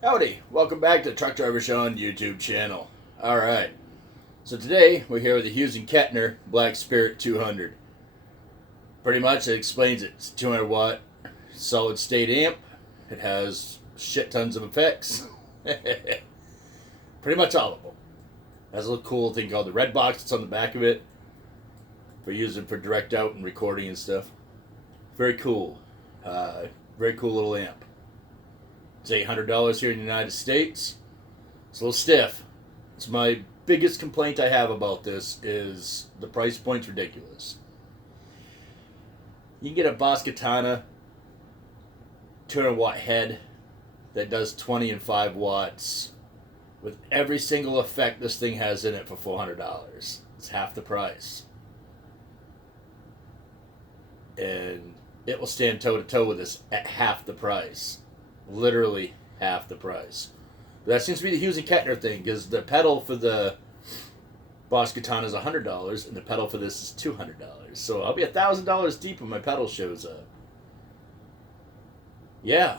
Howdy, welcome back to the Truck Driver Show on YouTube channel. Alright, so today we're here with the Hughes and Kettner Black Spirit 200. Pretty much it explains it. It's a 200 watt solid state amp. It has shit tons of effects. Pretty much all of them. It has a little cool thing called the red box that's on the back of it for using for direct out and recording and stuff. Very cool. Very cool little amp. It's $800 here in the United States. It's a little stiff. It's my biggest complaint I have about this is the price point's ridiculous. You can get a Boss Katana 200 watt head that does 20 and 5 watts with every single effect this thing has in it for $400. It's half the price. And it will stand toe to toe with this at half the price. Literally half the price. But that seems to be the Hughes and Kettner thing, because the pedal for the Boss Katana is $100 and the pedal for this is $200. So I'll be $1,000 deep when my pedal shows up. Yeah,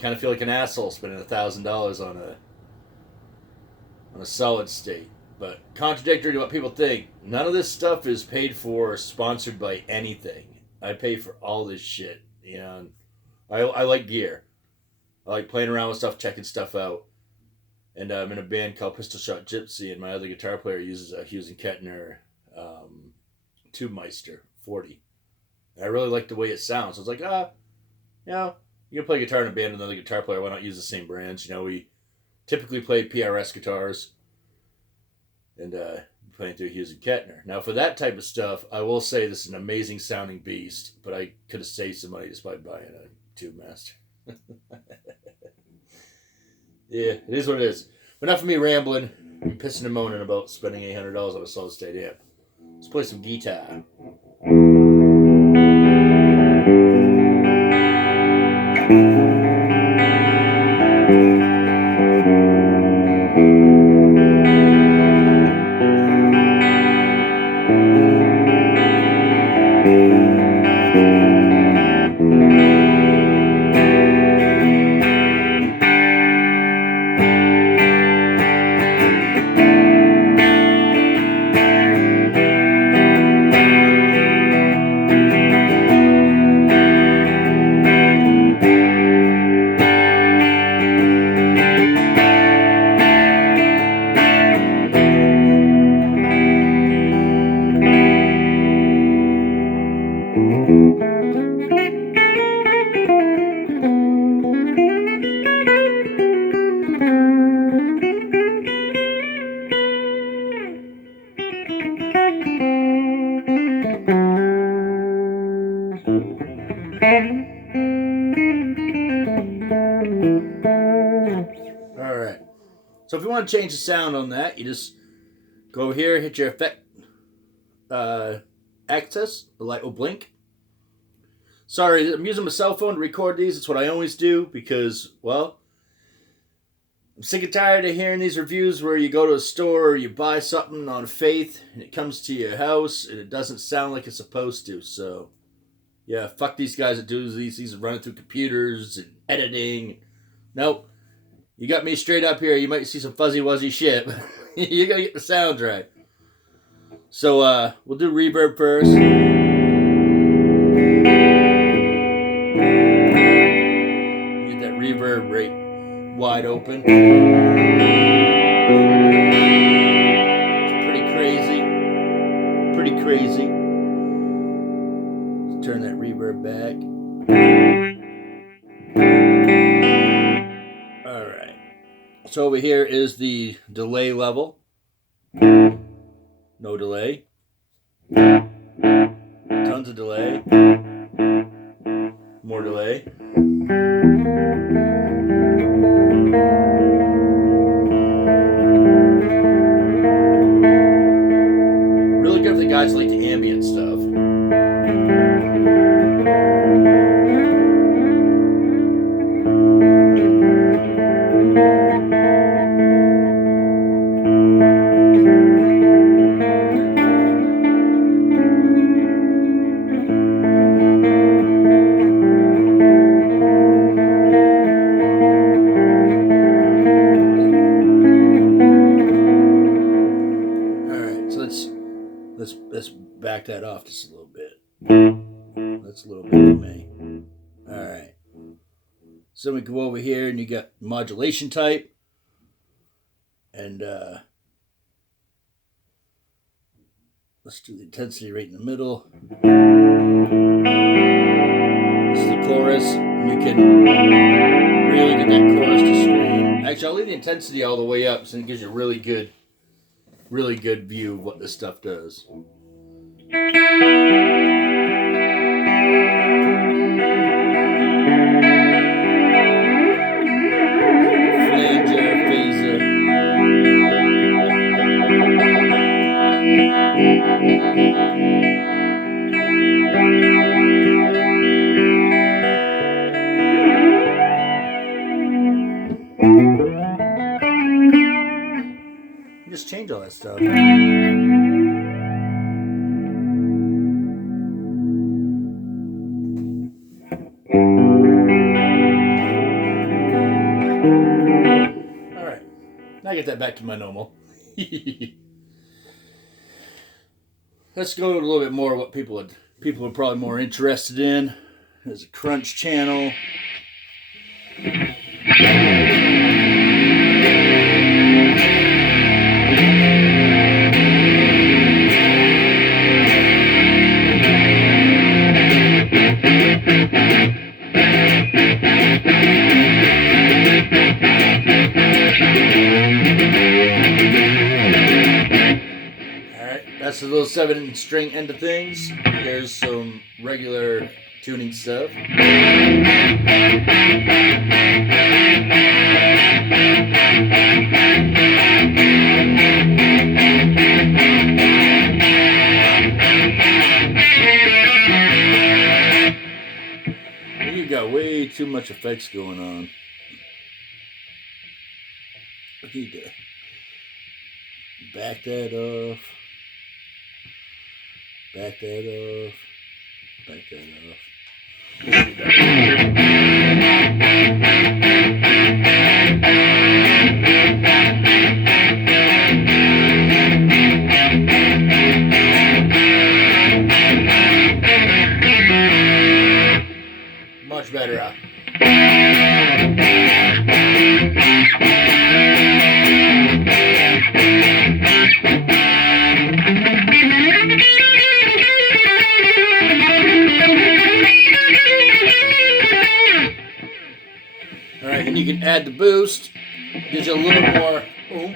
kind of feel like an asshole spending $1,000 on a solid state. But contradictory to what people think, none of this stuff is paid for or sponsored by anything. I pay for all this shit. You know, I like gear. I like playing around with stuff, checking stuff out. And I'm in a band called Pistol Shot Gypsy, and my other guitar player uses a Hughes and Kettner Tube Meister 40. And I really like the way it sounds. So I was like, you know, you can play guitar in a band with another guitar player. Why not use the same brands? You know, we typically played PRS guitars and playing through Hughes and Kettner. Now, for that type of stuff, I will say this is an amazing sounding beast, but I could have saved some money just by buying a Tube Master. Yeah, it is what it is. But enough of me rambling, pissing and moaning about spending $800 on a solid state amp. Let's play some guitar. Alright, so if you want to change the sound on that, you just go over here, hit your effect access, the light will blink. Sorry, I'm using my cell phone to record these. It's what I always do because, well, I'm sick and tired of hearing these reviews where you go to a store or you buy something on faith and it comes to your house and it doesn't sound like it's supposed to. So, yeah, fuck these guys that do these. These are running through computers and editing. Nope. You got me straight up here. You might see some fuzzy wuzzy shit. You gotta get the sounds right. So, we'll do reverb first. Get that reverb rate wide open. It's pretty crazy. Pretty crazy. Let's turn that reverb back. Alright. So over here is the delay level. No delay. Tons of delay. More delay. Really good for the guys who like the ambient stuff. that off just a little bit. That's a little bit for me. Alright. So we go over here and you got modulation type. And let's do the intensity right in the middle. This is the chorus. And you can really get that chorus to scream. Actually, I'll leave the intensity all the way up so it gives you a really good view of what this stuff does. Flanger, phaser. Just change all that stuff. Alright. Now I get that back to my normal. Let's go a little bit more what people are probably more interested in. There's a crunch channel. That's the little 7-string end of things. Here's some regular tuning stuff. You got way too much effects going on. I need to back that off. Back that off. Back that off. Much better. Alright, and you can add the boost. Gives you a little more oomph.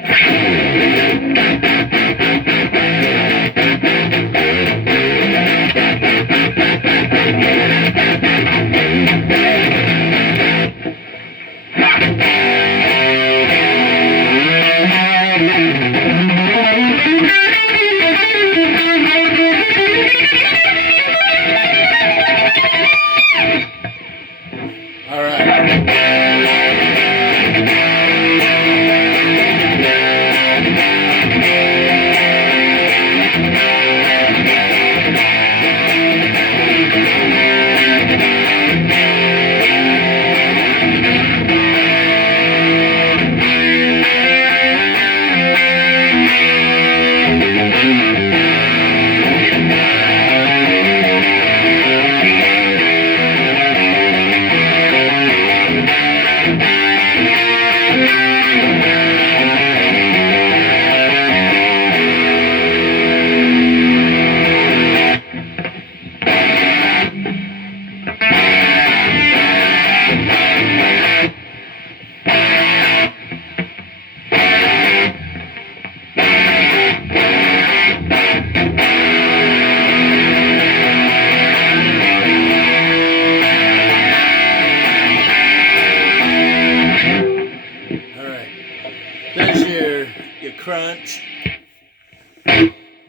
Crunch.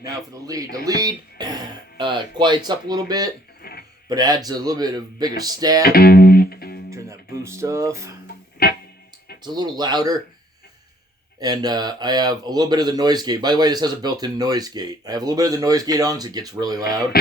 Now for the lead. The lead quiets up a little bit, but adds a little bit of bigger stab. Turn that boost off. It's a little louder. And I have a little bit of the noise gate. By the way, this has a built-in noise gate. I have a little bit of the noise gate on, so it gets really loud.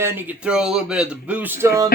then you can throw a little bit of the boost on.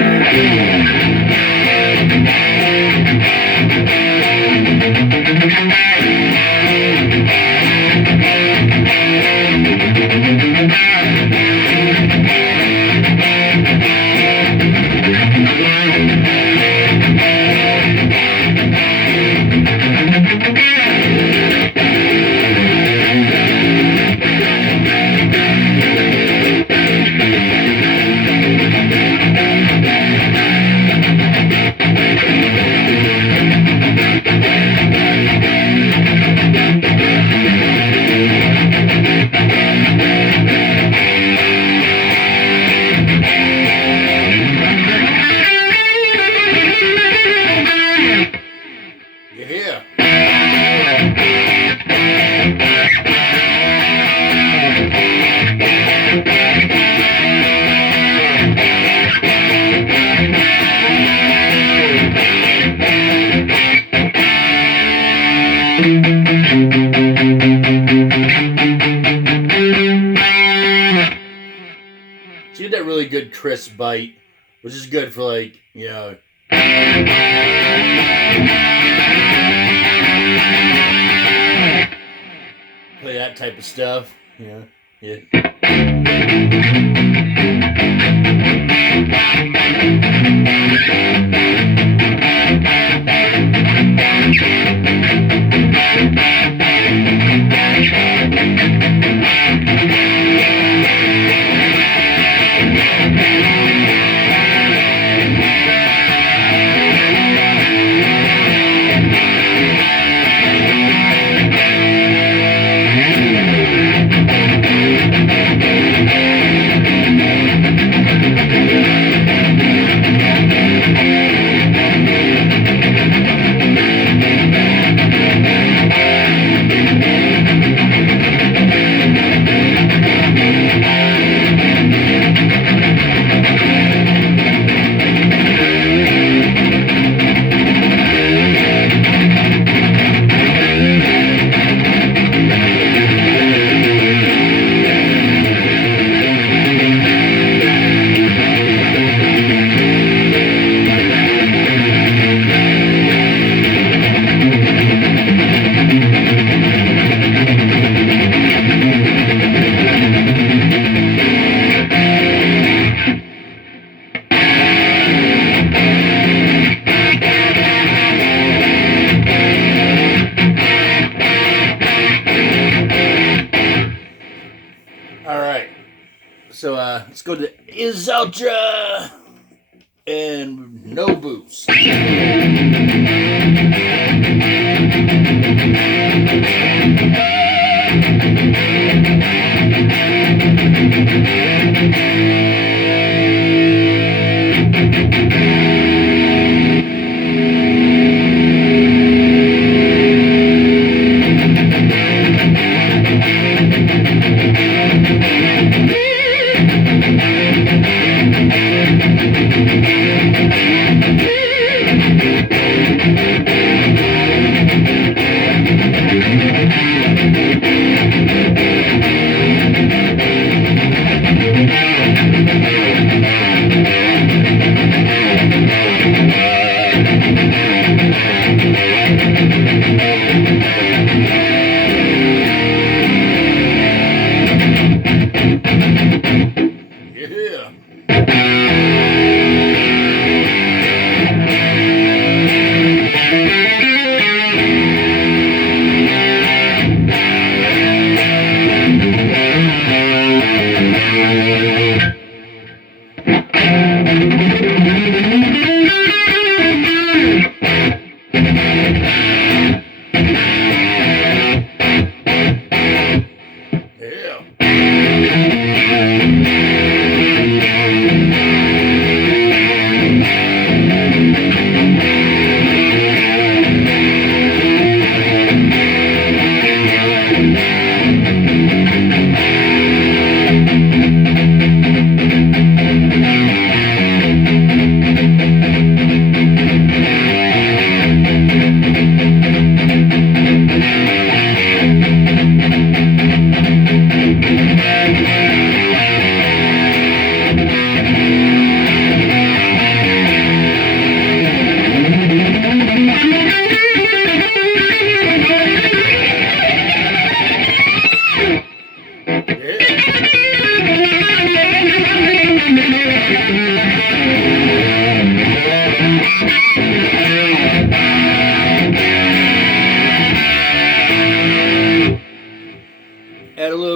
So you get that really good crisp bite, which is good for like, you know, play that type of stuff, you know. Yeah. So let's go to the Is Ultra and no boost.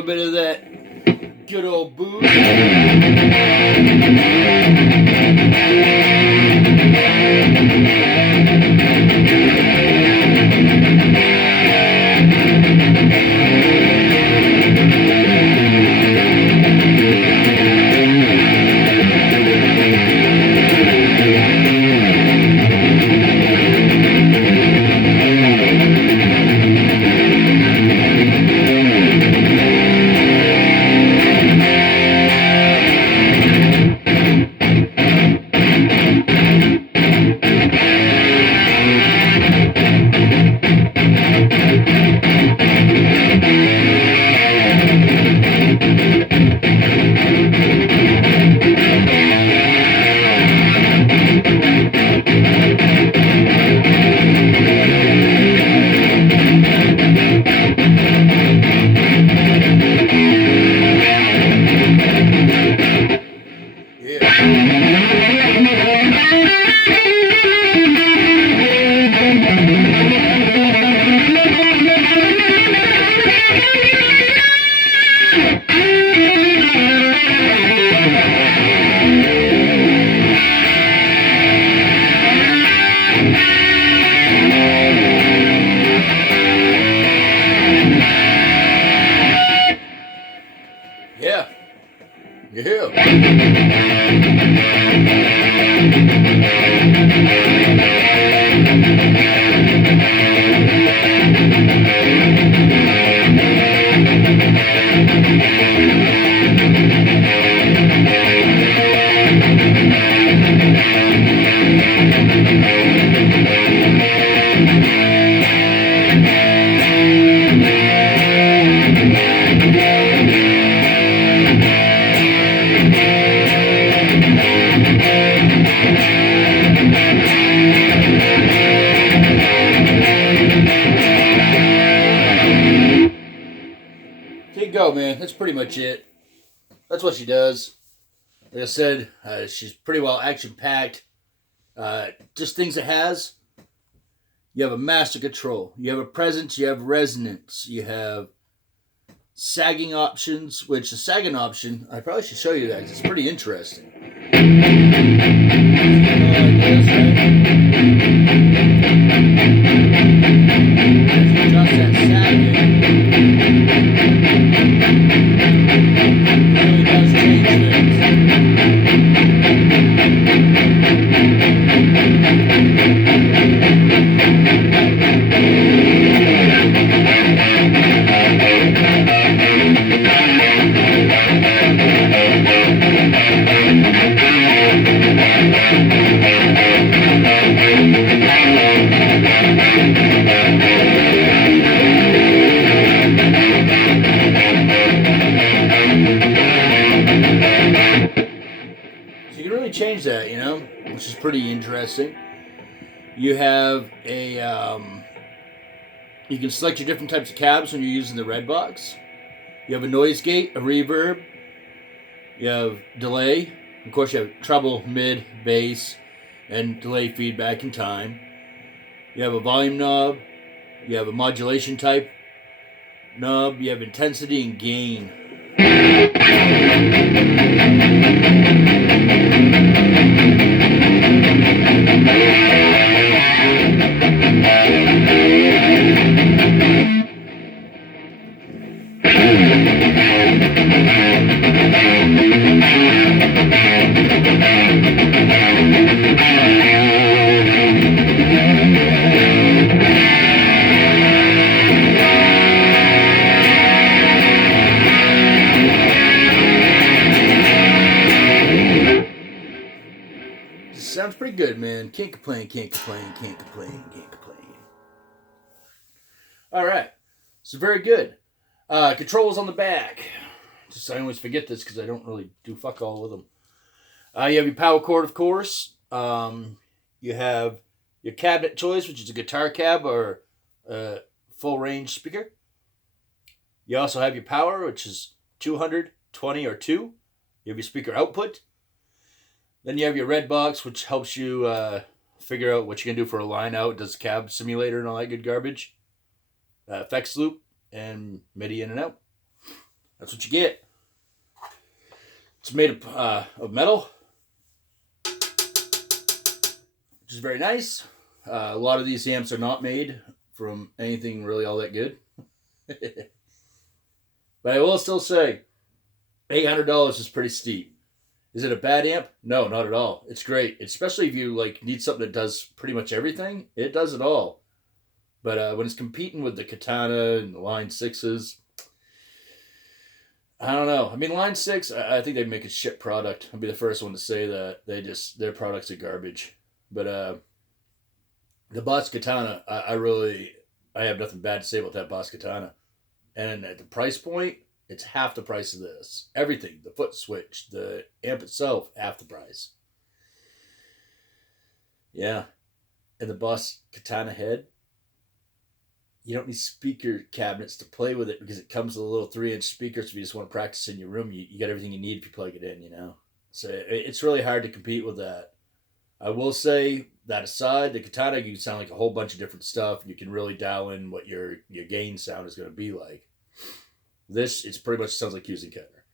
little bit of that good old booze. Man, that's pretty much it. That's what she does. Like I said, she's pretty well action-packed. Just things it has. You have a master control. You have a presence. You have resonance. You have sagging options, which the sagging option, I probably should show you that because it's pretty interesting. Just that sagging. Really does change things. Change that, you know, which is pretty interesting. You have a you can select your different types of cabs when you're using the red box. You have a noise gate, a reverb, you have delay, of course you have treble, mid, bass, and delay feedback and time. You have a volume knob, you have a modulation type knob, you have intensity and gain. Sounds pretty good, man. Can't complain, can't complain, can't complain, can't complain. Alright. So very good. Controls on the back. Just I always forget this because I don't really do fuck all with them. You have your power cord, of course. You have your cabinet choice, which is a guitar cab or a full range speaker. You also have your power, which is 200, 20, or 2. You have your speaker output. Then you have your red box, which helps you figure out what you can do for a line out. It does cab simulator and all that good garbage. Effects loop and MIDI in and out. That's what you get. It's made of metal, which is very nice. A lot of these amps are not made from anything really all that good. But I will still say, $800 is pretty steep. Is it a bad amp? No, not at all. It's great, especially if you like need something that does pretty much everything. It does it all. But when it's competing with the Katana and the Line 6s, I don't know. I mean, Line 6, I think they make a shit product. I'll be the first one to say that. Their products are garbage. But the Boss Katana, I have nothing bad to say about that Boss Katana. And at the price point, it's half the price of this. Everything, the foot switch, the amp itself, half the price. Yeah. And the Boss Katana head, you don't need speaker cabinets to play with it because it comes with a little 3-inch speaker. So if you just want to practice in your room, you got everything you need if you plug it in, you know. So it's really hard to compete with that. I will say, that aside, the Katana, you can sound like a whole bunch of different stuff. You can really dial in what your gain sound is going to be like. This, it's pretty much sounds like Hughes and Kettner.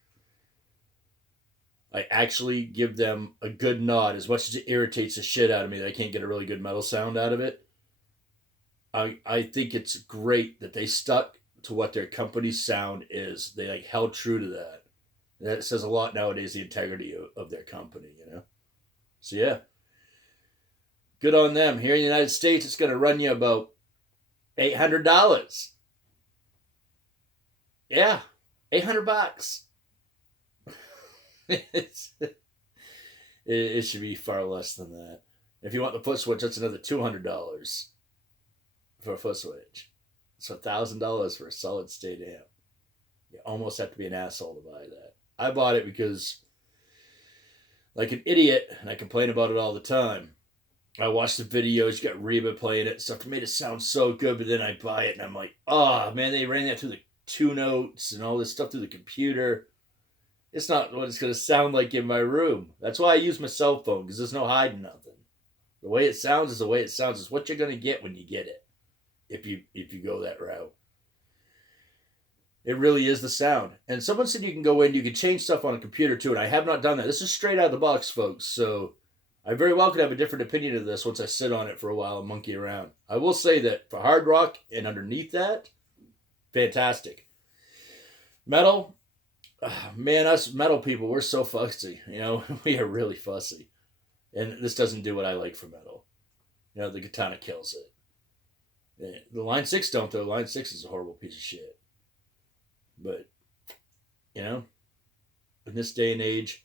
I actually give them a good nod, as much as it irritates the shit out of me that I can't get a really good metal sound out of it. I think it's great that they stuck to what their company's sound is. They like held true to that. That says a lot nowadays, the integrity of their company, you know? So yeah. Good on them. Here in the United States, it's going to run you about $800. Yeah, $800. It should be far less than that. If you want the foot switch, that's another $200 for a foot switch. So $1,000 for a solid state amp. You almost have to be an asshole to buy that. I bought it because, like an idiot, and I complain about it all the time, I watched the videos, you got Reba playing it, stuff made it sound so good, but then I buy it and I'm like, oh man, they ran that through the 2 notes and all this stuff through the computer. It's not what it's going to sound like in my room. That's why I use my cell phone, because there's no hiding nothing. The way it sounds is the way it sounds. It's what you're going to get when you get it, if you go that route. It really is the sound. And someone said you can go in, you can change stuff on a computer too, and I have not done that. This is straight out of the box, folks, so I very well could have a different opinion of this once I sit on it for a while and monkey around. I will say that for hard rock and underneath that, fantastic. Metal, man, us metal people, we're so fussy. You know, we are really fussy. And this doesn't do what I like for metal. You know, the Katana kills it. The Line 6 don't, though. Line 6 is a horrible piece of shit. But, you know, in this day and age,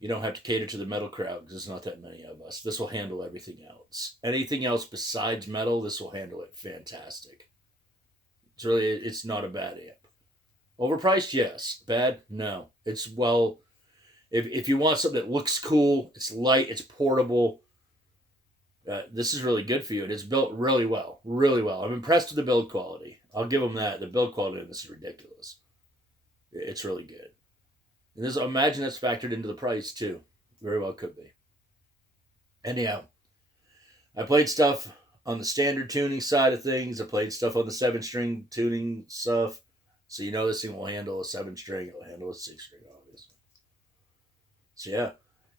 you don't have to cater to the metal crowd because there's not that many of us. This will handle everything else. Anything else besides metal, this will handle it fantastic. It's not a bad amp. Overpriced, yes. Bad, no. It's, well, if you want something that looks cool, it's light, it's portable, this is really good for you. And it's built really well. Really well. I'm impressed with the build quality. I'll give them that. The build quality of this is ridiculous. It's really good. And this, imagine that's factored into the price too. Very well could be. Anyhow, I played stuff on the standard tuning side of things. I played stuff on the 7-string tuning stuff. So you know this thing will handle a 7-string. It will handle a 6-string, obviously. So yeah,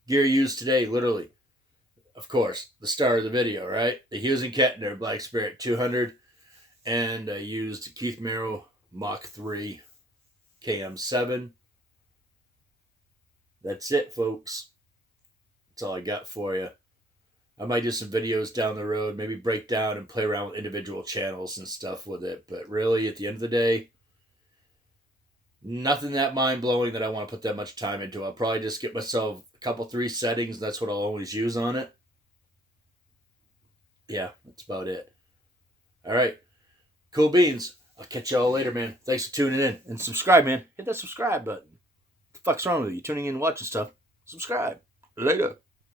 gear used today, literally. Of course, the star of the video, right? The Hughes and Kettner Black Spirit 200. And I used Keith Merrow Mach 3 KM7. That's it, folks. That's all I got for you. I might do some videos down the road, maybe break down and play around with individual channels and stuff with it. But really, at the end of the day, nothing that mind-blowing that I want to put that much time into. I'll probably just get myself a couple, 3 settings. That's what I'll always use on it. Yeah, that's about it. All right. Cool beans. I'll catch y'all later, man. Thanks for tuning in. And subscribe, man. Hit that subscribe button. What the fuck's wrong with you? Tuning in and watching stuff. Subscribe. Later.